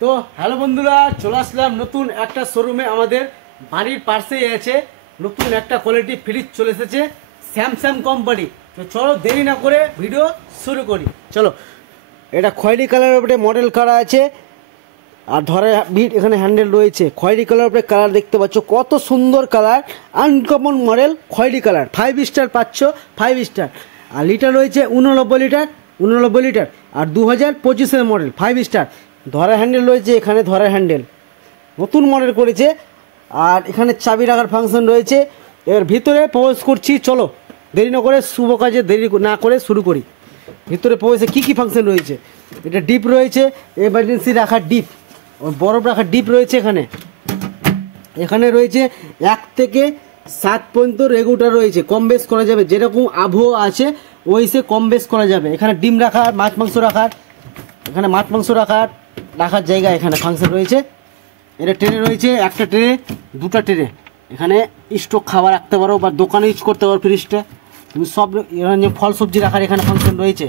তো হ্যালো বন্ধুরা, চলে আসলাম নতুন একটা শোরুমে। আমাদের বাড়ির পাশেই আছে নতুন একটা কোয়ালিটি ফ্রিজ চলে এসেছে স্যামসাং কোম্পানি। তো চলো দেরি না করে ভিডিও শুরু করি। চলো, এটা খয়েরি কালারের উপরে মডেল করা আছে আর ধরে বিট এখানে হ্যান্ডেল রয়েছে। খয়েরি কালারের উপরে কালার দেখতে পাচ্ছ, কত সুন্দর কালার, আনকমন মডেল খয়েরি কালার। 5 স্টার পাচ্ছ, 5 স্টার। আর লিটার রয়েছে 89 লিটার আর 2025-এর মডেল 5 স্টার। ধরা হ্যান্ডেল রয়েছে, এখানে ধরা হ্যান্ডেল নতুন মডেল করেছে। আর এখানে চাবি রাখার ফাংশন রয়েছে। এর ভিতরে প্রবেশ করছি, চলো দেরি না করে শুভ কাজে দেরি না করে শুরু করি। ভিতরে প্রবেশে কী কী ফাংশন রয়েছে, এটা ডিপ রয়েছে, এমার্জেন্সি রাখার ডিপ, বরফ রাখার ডিপ রয়েছে। এখানে রয়েছে 1 থেকে 7 পর্যন্ত রেগুলেটর রয়েছে, কম বেশ করা যাবে, যেরকম আবহাওয়া আছে ওইসে কম বেশ করা যাবে। এখানে ডিম রাখার, মাছ মাংস রাখার, এখানে মাছ মাংস রাখার জায়গা এখানে ফাংশন রয়েছে। এটা ট্রে রয়েছে, একটা ট্রে, দুটা ট্রে। এখানে স্টক খাবার রাখতে পারো বা দোকানে ইউজ করতে পারো ফ্রিজটা। তুমি সব এখানে ফল সবজি রাখার এখানে ফাংশন রয়েছে।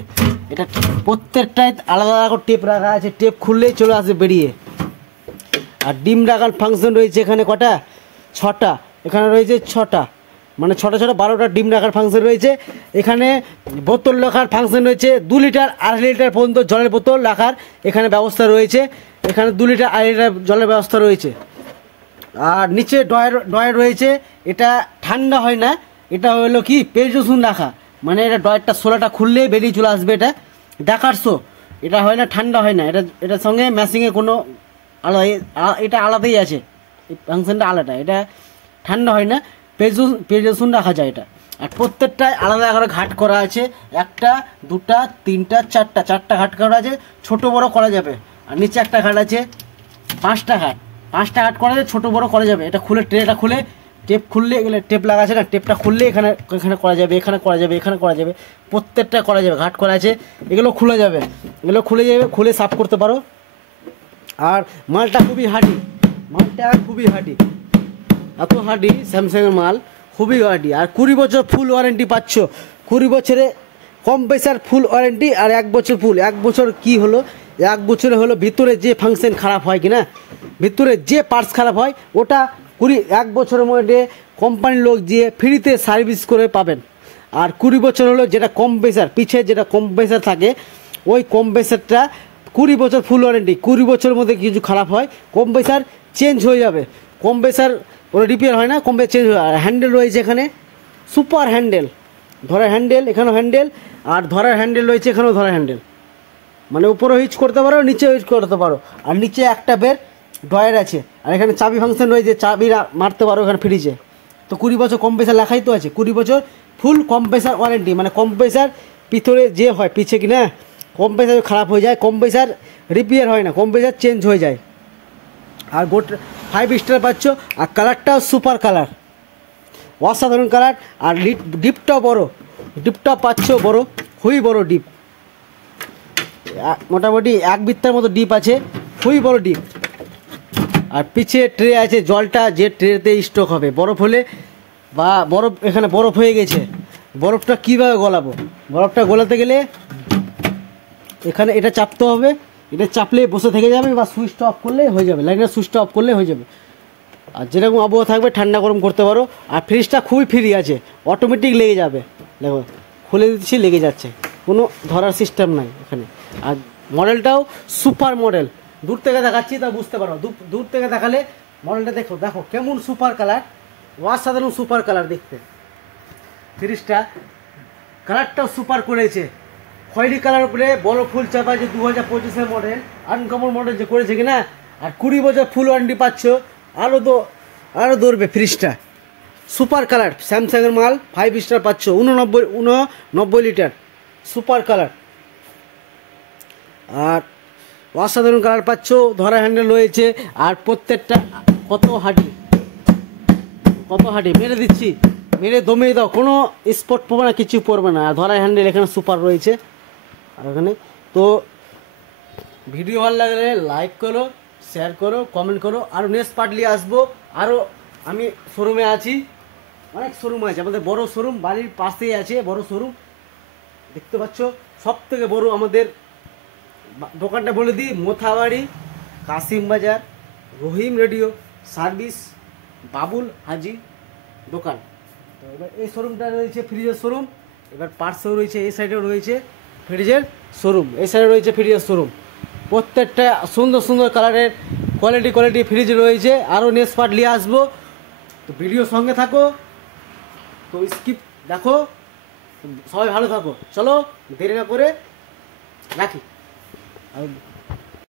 এটা প্রত্যেকটাই আলাদা আলাদা টেপ রাখা আছে, টেপ খুললেই চলে আসবে বেরিয়ে। আর ডিম রাখার ফাংশন রয়েছে এখানে কটা, 6টা। এখানে রয়েছে 6টা, মানে 6টা 12টা ডিম রাখার ফাংশন রয়েছে। এখানে বোতল রাখার ফাংশন রয়েছে, 2 লিটার 2.5 লিটার পর্যন্ত জলের বোতল রাখার এখানে ব্যবস্থা রয়েছে। এখানে 2 লিটার 2.5 লিটার জলের ব্যবস্থা রয়েছে। আর নিচে ড্রয়ার রয়েছে, এটা ঠান্ডা হয় না, এটা হলো কি পেঁয়াজ রসুন রাখা, মানে এটা ড্রয়ারটা সোলাটা খুললেই বেরিয়ে চলে আসবে। এটা দেখার শো, এটা হয় না, ঠান্ডা হয় না। এটার সঙ্গে ম্যাশিংয়ে কোনো আলাদা, এটা আলাদাই আছে, এই ফাংশনটা আলাদা। এটা ঠান্ডা হয় না, পেঁয়াজ রসুন রাখা যায় এটা। আর প্রত্যেকটায় আলাদা করে ঘাট করা আছে, 1টা 2টা 3টা 4টা ঘাট করা আছে, ছোট বড় করা যাবে। আর নিচে একটা ঘাট আছে, 5টা ঘাট করা যাবে, ছোট বড় করা যাবে। এটা খুলে, ট্রেটা খুলে, টেপ খুললে, এগুলো টেপ লাগা আছে না, টেপটা খুললে এখানে করা যাবে, এখানে করা যাবে, এখানে করা যাবে, প্রত্যেকটা করা যাবে। ঘাট করা আছে, এগুলো খুলে যাবে, খুলে সাফ করতে পারো। আর মালটা খুবই হার্ডি, এত হার্ডি স্যামসাংয়ের মাল, খুবই হার্ডি। আর 20 বছর ফুল ওয়ারেন্টি পাচ্ছ, 20 বছরে কম্প্রেসার ফুল ওয়ারেন্টি। আর 1 বছর ফুল, 1 বছর কি হলো, 1 বছরে হলো ভিতরে যে ফাংশন খারাপ হয় কিনা, ভিতরে যে পার্টস খারাপ হয় ওটা 1 বছরের মধ্যে কোম্পানির লোক দিয়ে ফ্রিতে সার্ভিস করে পাবেন। আর 20 বছর হলো যেটা কম্প্রেসার, পিছে যেটা কম্প্রেসার থাকে, ওই কম্প্রেসারটা 20 বছর ফুল ওয়ারেন্টি। 20 বছরের মধ্যে কিছু খারাপ হয়, কম্প্রেসার চেঞ্জ হয়ে যাবে। কম্প্রেসার ওরা রিপেয়ার হয় না, কম্প্রেসার চেঞ্জ হয়ে। আর হ্যান্ডেল রয়েছে এখানে, সুপার হ্যান্ডেল, ধরার হ্যান্ডেল, এখানেও হ্যান্ডেল, আর ধরার হ্যান্ডেল রয়েছে, এখানেও ধরার হ্যান্ডেল, মানে উপরে ইউজ করতে পারো, নিচে ইউজ করতে পারো। আর নিচে একটা ড্রয়ার আছে। আর এখানে চাবি ফাংশন রয়েছে, চাবি মারতে পারো এখানে ফ্রিজে। তো 20 বছর কম্প্রেসার লেখাই তো আছে, 20 বছর ফুল কম্প্রেসার ওয়ারেন্টি। মানে কম্প্রেসার ভিতরে যে হয় পিছে কিনা, কম্প্রেসার খারাপ হয়ে যায়, কম্প্রেসার রিপেয়ার হয় না, কম্প্রেসার চেঞ্জ হয়ে যায়। আর 5 স্টার পাচ্ছ। আর কালারটাও সুপার কালার, অসাধারণ কালার। আর ডিপটাও বড়, ডিপটা পাচ্ছ বড়, খুবই বড় ডিপ, মোটামুটি 1 বিত্তার মতো ডিপ আছে, খুবই বড় ডিপ। আর পিছে ট্রে আছে, জলটা যে ট্রেতে স্টক হবে, বরফ হলে বা বরফ, এখানে বরফ হয়ে গেছে, বরফটা কীভাবে গলাবো, বরফটা গলাতে গেলে এখানে এটা চাপতে হবে, এটা চাপলে বসে থেকে যাবে, বা সুইচটা অফ করলে হয়ে যাবে, লাইনের সুইচটা অফ করলে হয়ে যাবে। আর যেরকম আবহাওয়া থাকবে ঠান্ডা গরম করতে পারো। আর ফ্রিজটা খুবই ফ্রি আছে, অটোমেটিক লেগে যাবে, দেখো খুলে দিচ্ছি লেগে যাচ্ছে, কোনো ধরার সিস্টেম নাই এখানে। আর মডেলটাও সুপার মডেল, দূর থেকে দেখাচ্ছি তা বুঝতে পারো, দূর থেকে দেখালে মডেলটা দেখো কেমন সুপার কালার, অসাধারণ সুপার কালার দেখতে। ফ্রিজটা কালারটাও সুপার করেছে, খয়েরি কালার উপরে বড় ফুল চাপা, যে 2025-এর মডেল, আনকমন মডেল যে করেছে কিনা। আর 20 বছর ফুল ওয়ারেন্টি পাচ্ছ, আরও দৌড়বে ফ্রিজটা। সুপার কালার, স্যামসাংয়ের মাল, 5 স্টার পাচ্ছ, 89 লিটার, সুপার কালার। আর অসাধারণ কালার পাচ্ছ, ধরা হ্যান্ডেল রয়েছে। আর প্রত্যেকটা কত হাঁটি মেরে দিচ্ছি, মেরে দমিয়ে দাও, কোনো স্পট পড়বে না, কিছু পড়বে না। আর ধরা হ্যান্ডেল এখানে সুপার রয়েছে। আর এখানে তো ভিডিও ভালো লাগলে লাইক করো, শেয়ার করো, কমেন্ট করো। আরও নেক্সট পার্টলি আসবো। আরও আমি শোরুমে আছি, অনেক শোরুম আছে, আমাদের বড় শোরুম বাড়ির পাশেই আছে, বড় শোরুম দেখতে পাচ্ছ। সব থেকে বড় আমাদের দোকানটা বলে দিই, মোথাবাড়ি কাসিম বাজার, রহিম রেডিও সার্ভিস, বাবুল হাজি দোকান। তো এবার এই শোরুমটা রয়েছে ফ্রিজের শোরুম। এবার পার্সেও রয়েছে, এই সাইডেও রয়েছে ফ্রিজের শোরুম, এই সাইডে রয়েছে ফ্রিজের শোরুম। প্রত্যেকটা সুন্দর সুন্দর কালারের কোয়ালিটি ফ্রিজ রয়েছে। আরও নেক্সট পার্ট নিয়ে আসবো, তো ভিডিও সঙ্গে থাকো, তো স্কিপ দেখো। সবাই ভালো থাকো, চলো দেরি না করে রাখি।